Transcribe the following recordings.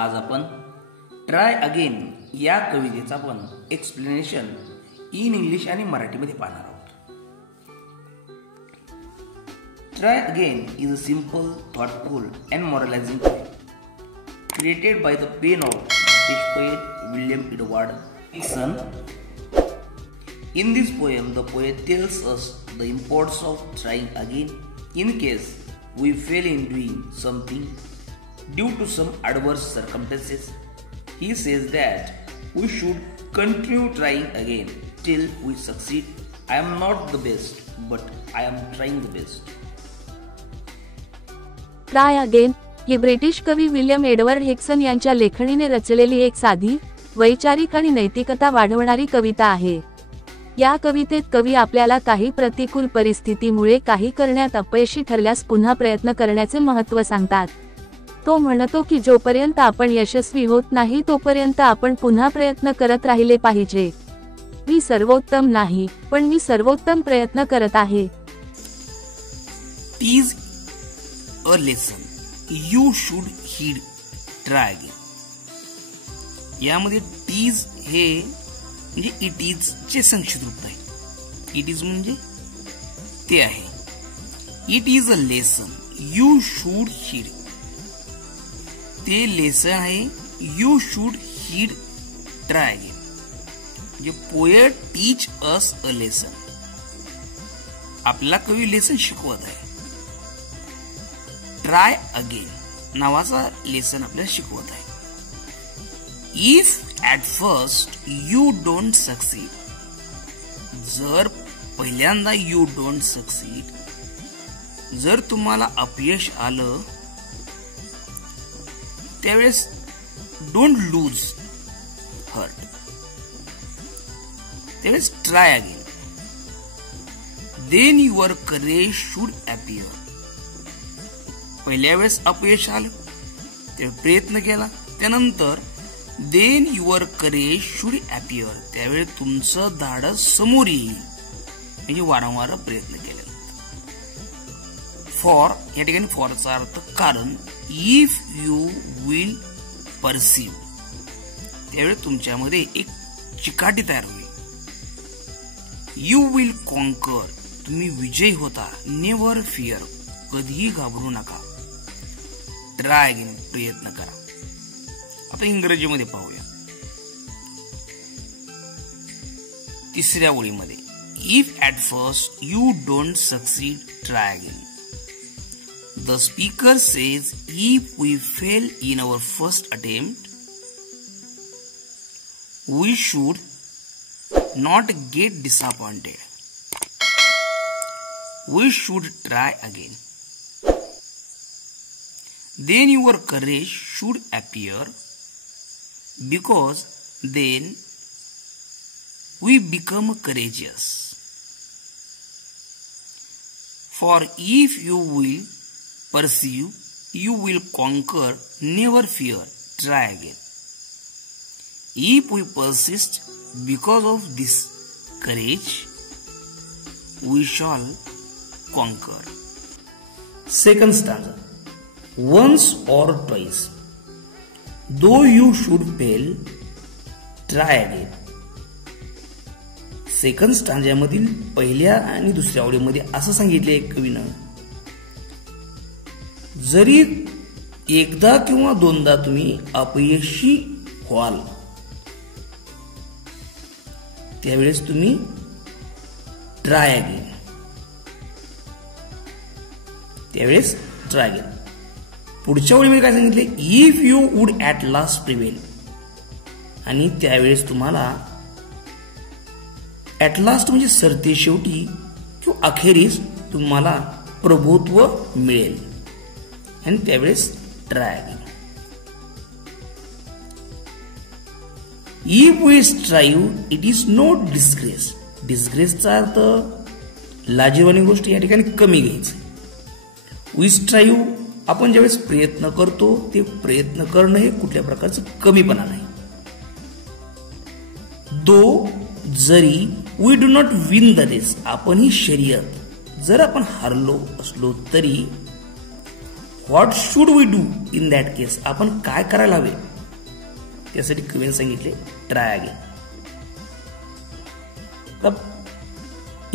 आज आपण try again या कवितेचा आपण एक्सप्लेनेशन इन इंग्लिश आणि मराठीमध्ये पाहणार आहोत. Try again is a simple, thoughtful and moralizing poem created by the pen of British poet William Edward Hickson. In this poem, the poet tells us the importance of trying again in case we fail in doing something due to some adverse circumstances. He says that we should continue trying again till we succeed. I am not the best, but I am trying the best. Try again he British कवी William Edward Hickson यांच्या लेखणीने रचलेली एक साधी, वैचारिक आणि नैतिकता वाढवणारी कविता आहे. या कवितेत कवी आपल्याला काही प्रतिकूल परिस्थितीमुळे काही करण्यात अपयशी ठरल्यास पुन्हा प्रयत्न करण्याचे महत्त्व सांगतात. तो म्हणतो की जोपर्यंत आपण यशस्वी होत नाही तोपर्यंत आपण पुन्हा प्रयत्न करत राहिले पाहिजे. मी सर्वोत्तम नाही, पण मी सर्वोत्तम प्रयत्न करत आहे. Is a lesson you should heed, try again. यामध्ये टीज हे म्हणजे इट इज चे संक्षिप्त रूप आहे. इट इज म्हणजे ते आहे. It is a lesson you should heed. ते लेसन आहे you should heed, try again. म्हणजे poet teach us a lesson. आपला कवी लेसन शिकवत आहे. ट्राय अगेन नावाचा लेसन आपल्याला शिकवत आहे. If at first you don't succeed. जर पहिल्यांदा यू डोंट सक्सीड, जर तुम्हाला अपयश आलं त्यावेळेस डोंट लूज हर्ट. त्यावेळेस try again. Then your courage should appear. पहिल्या वेळेस अपयश आलं, त्यावेळी प्रयत्न केला, त्यानंतर then your courage should appear. त्यावेळी तुमचं धाडस समोर येईल, म्हणजे वारंवार प्रयत्न केल्यानंतर. फॉर या ठिकाणी फॉरचा अर्थ कारण. इफ यू विल परसीव, त्यावेळी तुमच्यामध्ये एक चिकाटी तयार होईल. यू विल कॉन्कर, तुम्ही विजयी होता. नेव्हर फिअर, कधीही घाबरू नका. ट्राय अगेन, प्रयत्न करा. आता इंग्रजीमध्ये पाहूया. तिसऱ्या ओळीमध्ये if at first you don't succeed, try again. The speaker says if we fail in our first attempt, we should not get disappointed. We should try again. Then your courage should appear, because then we become courageous. For if you will pursue, you will conquer. Never fear, try again. If we persist because of this courage, we shall conquer. Second stanza. Once or twice, though you should fail, try again. Second स्टांजामधील पहिल्या आणि दुसऱ्या ओळीमध्ये असं सांगितले कवीनं, जरी एकदा किंवा दोनदा तुम्ही अपयशी व्हाल त्यावेळेस तुम्ही ट्राय अगेन. त्यावेळेस ट्राय अगेन. पुढच्या ओळीमध्ये काय सांगितले, if you would at last prevail. आणि त्यावेळेस तुम्हाला ऍट लास्ट म्हणजे सरते शेवटी किंवा अखेरीस तुम्हाला प्रभुत्व मिळेल. आणि त्यावेळेस try again. If we strive it is not disgrace. डिस्ग्रेसचा अर्थ लाजिरवाणी गोष्ट या ठिकाणी कमी घ्यायचं. वी स्ट्राइव्ह आपण ज्यावेळेस प्रयत्न करतो ते प्रयत्न करणं हे कुठल्या प्रकारचं कमीपणा नाही. दो जरी we do not win the race. आपण ही शर्यत जर आपण हारलो असलो तरी what should we do in that case. आपण काय करायला हवे त्यासाठी कवीने सांगितले ट्राय अगेन.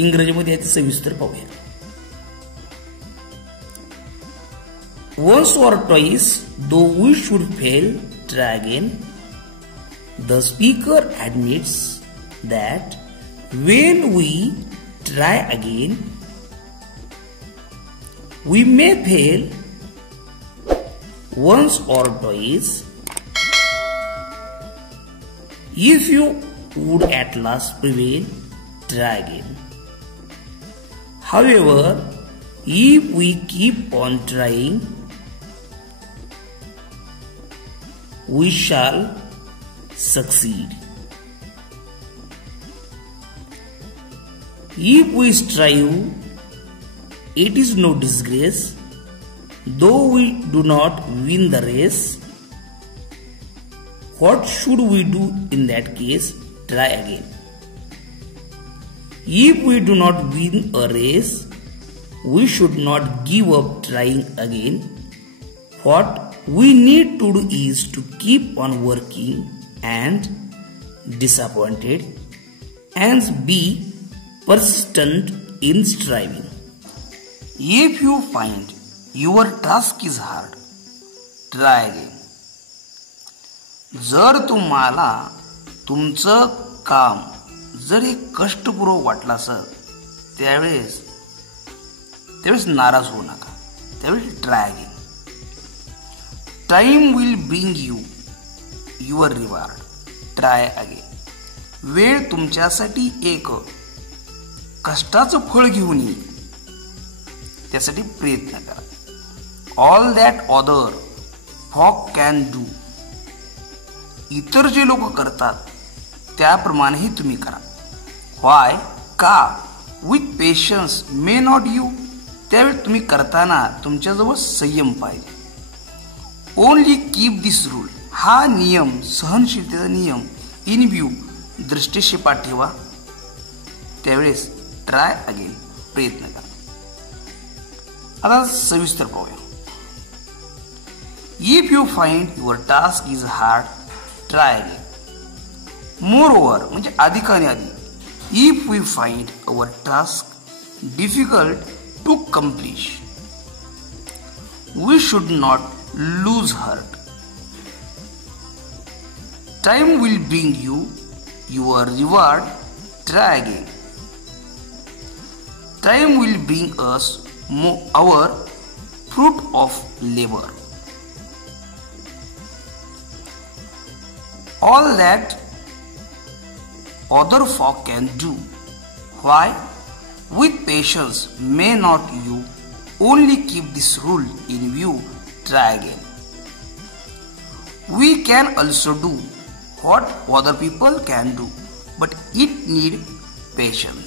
इंग्रजीमध्ये याचे सविस्तर पाहूया. Once or twice, though we should fail, try again. The speaker admits that when we try again, we may fail once or twice. If you would at last prevail, try again. However, if we keep on trying, we shall succeed. If we strive, it is no disgrace, though we do not win the race. What should we do in that case? Try again. If we do not win a race, we should not give up trying again. What we need to do is to keep on working and disappointed and be persistent in striving. If you find your task is hard, try again. जर तुम्हाला तुमचं काम जर हे कष्टपूर्वक वाटलं असेल त्यावेळेस नाराज होऊ नका. त्यावेळेस try again. Time will bring you your reward. Try again. वेळ तुमच्यासाठी एक कष्टाचं फळ घेऊन येईल. त्यासाठी प्रयत्न करा. ऑल दॅट अदर फॉक कॅन डू. इतर जे लोक करतात त्याप्रमाणेही तुम्ही करा. व्हाय? का? With patience may not you. त्यावेळी तुम्ही करताना तुमच्याजवळ संयम पाहिजे. ओनली कीप दिस रूल. हा नियम, सहनशीलतेचा नियम इन व्ह्यू, दृष्टिक्षेपात ठेवा. त्यावेळेस ट्राय अगेन, प्रयत्न करा. आता सविस्तर पाहूया. If you find your task is hard, try again. Moreover म्हणजे अधिकाने अधिक. If we find our task difficult to complete, we should not lose heart. Time will bring you your reward. Try again. Time will bring us our fruit of labor. All that other folk can do. Why? With patience may not you. Only keep this rule in view. Try again. We can also do what other people can do, but it need patience.